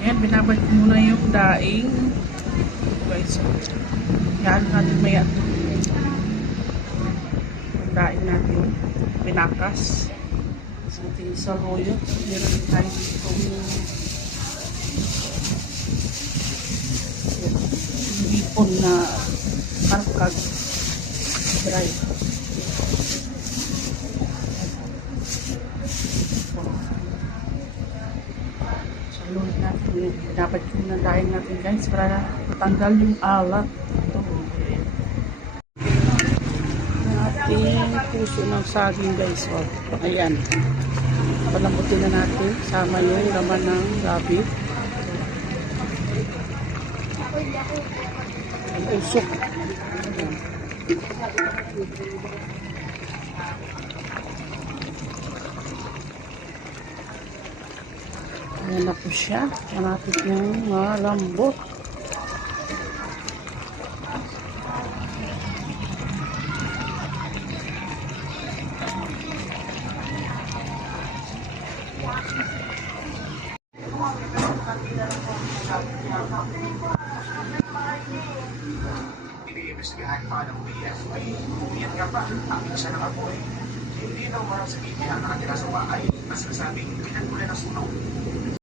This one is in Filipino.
Ayan, binabad ko muna yung daing. Guys, so, yan natin maya ito. Yung daing natin. Pinakas. Sa ating saroyo. Meron tayo itong hipon na karkag. Dry. Saluhin natin. Dapat yung nadahin natin guys para matanggal yung alat. Ito. Ating puso ng saging guys. Oh, ayan. Palambutin na natin. Sama yung laman ng gabi. Ang usok. Ayan na po siya. Malapit niyang malambot. Iniimbestigahan pa ng PFA. Yan nga ba, ang isa ng apoy. Hindi daw para sa BPA nakatira sa bahay. Mas nasabing pinagmula ng sunog.